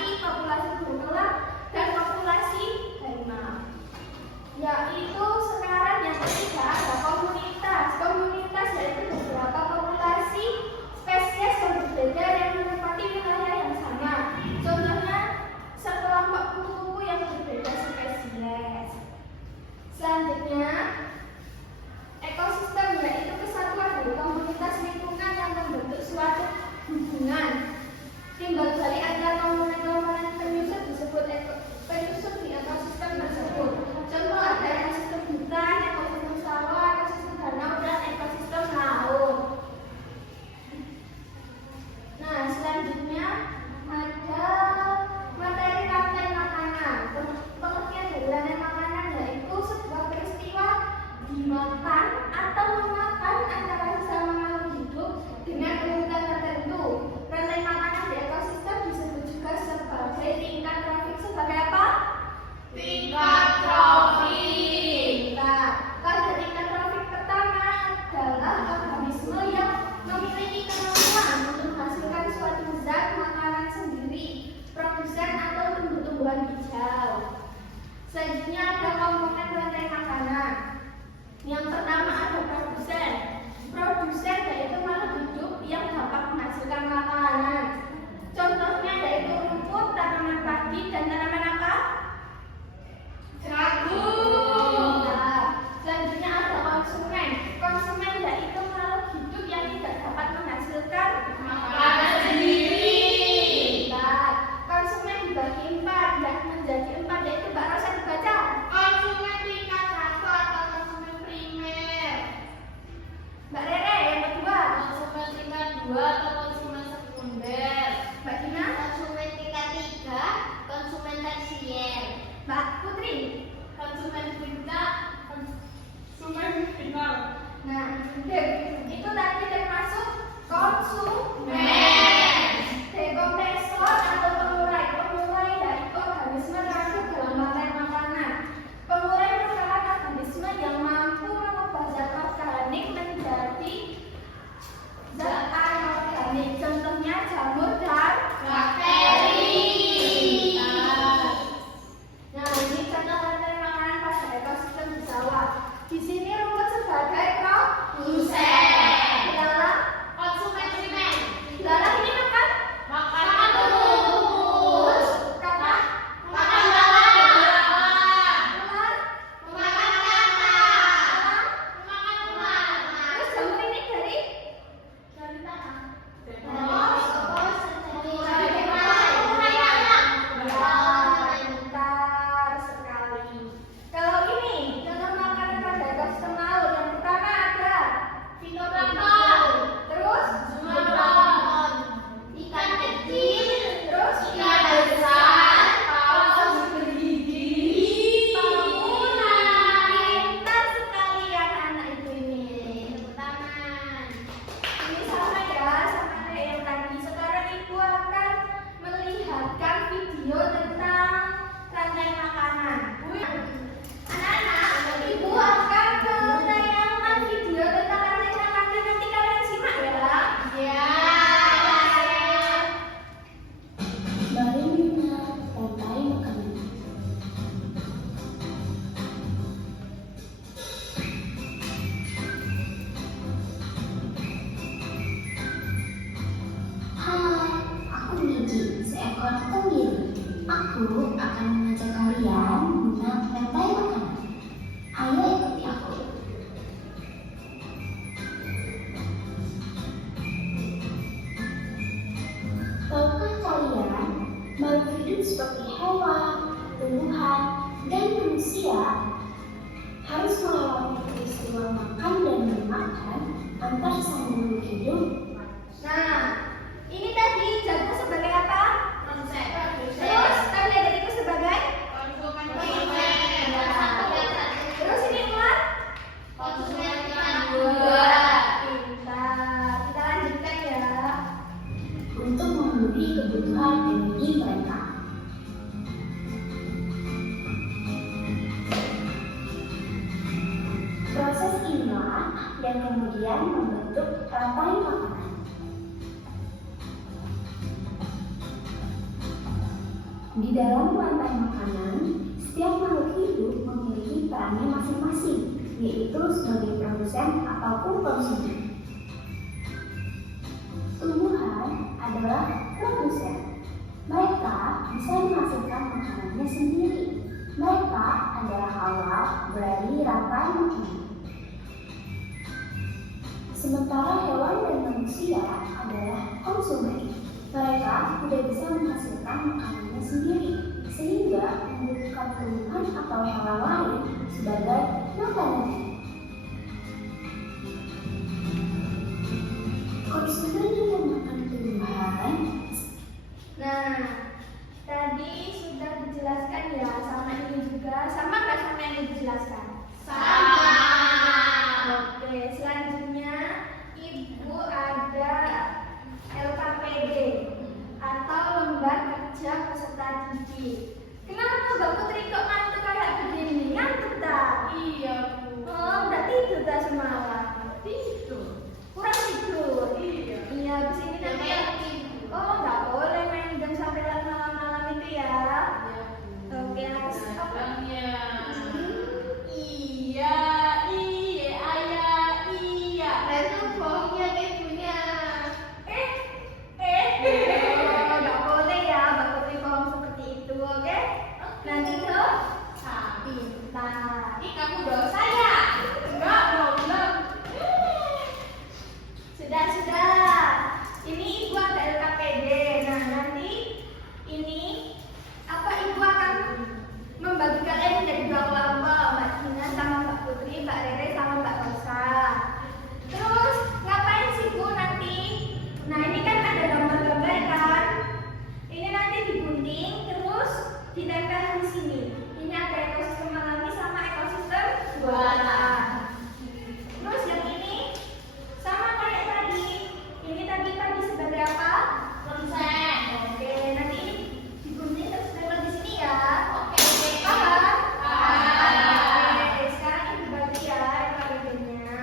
merpati, populasi burung elang, dan populasi harimau. Yaitu sekarang yang ketiga ada komunitas. Komunitas yaitu beberapa populasi spesies yang berbeda yang menempati wilayah yang sama. Contohnya sekelompok kupu-kupu yang berbeda spesies. Selanjutnya ekosistem yaitu kesatuan dari komunitas lingkungan yang membentuk suatu hubungan. Timbal balik antara komponen-komponen penyusun disebut penyusun di ekosistem tersebut. Contoh ada ekosistem hutan, ekosistem sawah, ekosistem danau, dan ekosistem laut. Nah, selanjutnya ada materi rantai makanan. Pengertian dari rantai makanan yaitu sebuah peristiwa dimakan atau memakan antara sesama makhluk hidup dengan urutan tertentu. Rantai makanan di ekosistem disebut juga sebagai tingkat trofik. Sebagai apa? Tingkat trofik. Nah, pada tingkat trofik pertama adalah organisme yang memiliki kemampuan untuk menghasilkan suatu zat makanan sendiri, produsen atau tumbuh-tumbuhan hijau. Selanjutnya ada komponen rantai makanan. Yang pertama ada produsen. Produsen yaitu makhluk hidup yang dapat menghasilkan makanan. Contohnya yaitu rumput, tanaman padi, dan tanaman apa? Jagung. Nah, selanjutnya ada konsumen. Konsumen yaitu makhluk hidup yang tidak dapat menghasilkan makanan sendiri. Nah, konsumen dibagi empat, dan menjadi empat yaitu Mbak Rosa dibaca. Konsumen tingkat satu atau konsumen primer. Mbak Rere yang kedua. Konsumen tingkat dua atau konsumen sekunder. Mbak Dina. Konsumen tingkat tiga, konsumen tersier. Mbak Putri. Konsumen puncak, konsumen final. Nah, itu tadi termasuk konsumen. Dekompresor atau pengurai. Pengurai yaitu organisme termasuk dalam rantai makanan. Pengurai merupakan organisme yang mampu mengubah zat organik menjadi zat anorganik. Contohnya jamur dan bakteri. Nah, ini contoh rantai makanan pada ekosistem di sawah. Di sini rumput sebagai produsen. Dalam konsumen primer. Dalam ini makan terus. Kata makan makan tanah. Terus jamur ini dari tanah. Pintar sekali. Kalau ini contoh makanan pada ekosistem laut. Yang pertama ada fitoplankton, terus zooplankton, ikan kecil, terus ikan besar, paus bergigi, bangunan. Pintar sekali anak-anak itu ini. Tepuk tangan. Ini sama ya, sama kayak yang tadi. Sekarang ibu akan melihatkan video tentang rantai makanan. Anak-anak, ibu akan menayangkan video tentang rantai makanan. Nanti kalian simak ya. Ya. Bagaimana rantai makanan? Hai, aku Niji, seekor kemiri. Aku akan mengajak kalian mengenal rantai makanan. Ayo ikuti aku. Tahukah kalian, makhluk hidup seperti hewan, tumbuhan, dan manusia harus melewati peristiwa makan dan memakan antar sesama makhluk hidup? Nah, ini tadi jagung sebagai apa? Terus tadi ada itu sebagai konsumen. Terus ini ular? Konsumen dua. Pintar. Kita lanjutkan ya. Untuk memenuhi kebutuhan energi mereka. Proses inilah yang kemudian membentuk rantai makanan. Di dalam rantai makanan, setiap makhluk hidup memiliki perannya masing-masing, yaitu sebagai produsen ataupun konsumen. Tumbuhan adalah produsen. Mereka bisa menghasilkan makanannya sendiri. Mereka adalah awal dari rantai makanan. Sementara hewan dan manusia adalah konsumen. Mereka tidak bisa menghasilkan makanannya sendiri, sehingga membutuhkan tumbuhan atau hewan lain sebagai makanan. Konsumen yang memakan tumbuhan. Nah, tadi sudah dijelaskan ya, sama ini juga, sama nggak sama yang dijelaskan? Sama. Oke, selanjutnya Ibu ada LKPD atau lembar kerja peserta didik. Kenapa Mbak Putri kok ngantuk kayak begini? Ngantuk tak? Iya, Bu. Oh, udah tidur tak semalam? Tidur. Kurang tidur? Iya. Iya, habis ini nanti oh, nggak boleh main game sampai malam-malam itu ya. Oke, harus apa? Iya, iya, ayah, iya. Itu bohongnya ibunya. Oh, nggak boleh ya, Mbak Putri bohong seperti itu, oke? Nanti tuh pintar. Ih, kamu dosa ya? Enggak, belum. Sudah. Ini Ibu ada LKPD. Nah, nanti ini apa Ibu akan membagi kalian menjadi dua kelompok, Mbak Gina sama Mbak Putri, Mbak Rere sama Mbak Rosa. Terus ngapain sih Bu nanti? Nah, ini kan ada gambar-gambar kan? Ini nanti digunting terus ditempel di sini. Ini ada ekosistem alami sama ekosistem buatan. Terus yang ini sama kayak tadi. Ini tadi sebagai apa? Konsen. Oke, nanti ini digunting terus ditempel di sini ya. Oke. Paham? Paham. Oke, sekarang ini dibagi ya LKPD-nya.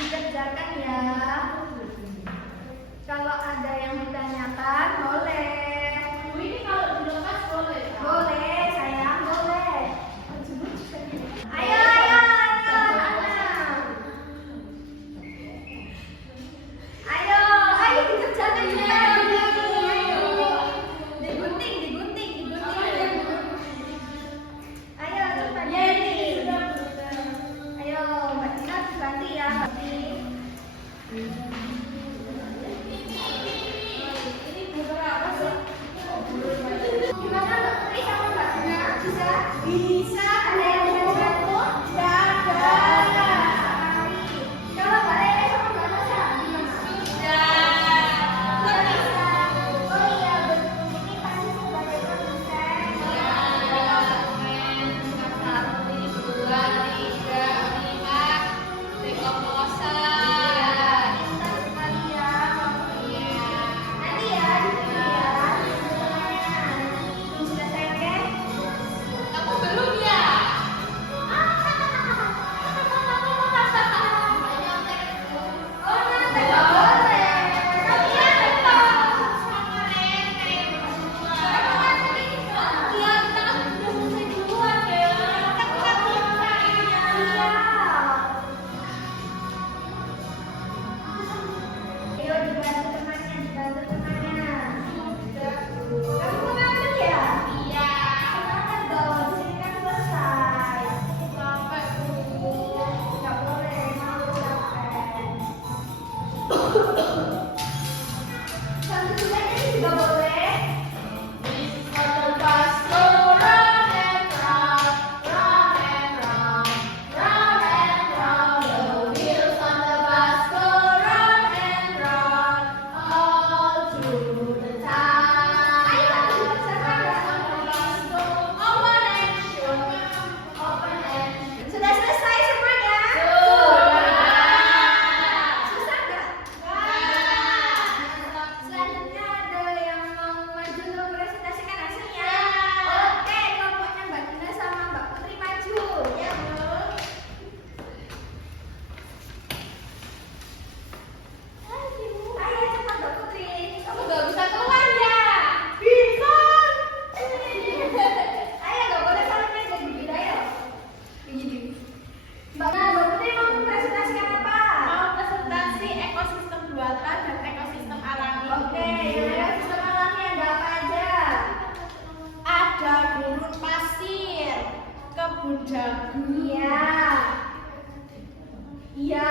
Dikerjakan ya. Kalau ada yang ditanyakan boleh. Bu, ini kalau dilepas boleh, Kak? Boleh, sayang, boleh. Ayo, anak. Ayo dikerjakan ya. Digunting. Ayo, cepat. Ayo, Mbak Tina dibantu ya, Mbak Tina. Ini beberapa sih. Gimana Mbak Putri sama Mbak Tina? Bisa? Bisa. Ada yang bisa bantu? Kalau Mbak Rere sama Mbak Rosa gimana? Sudah. Oh iya, betul. Ini pasti sebagai produsen. Pintar sekali ya. Nanti ya, ditunggu ya. Tunggu selesai, oke? Kamu belum ya? pasir, kebun jagung. Iya. Iya.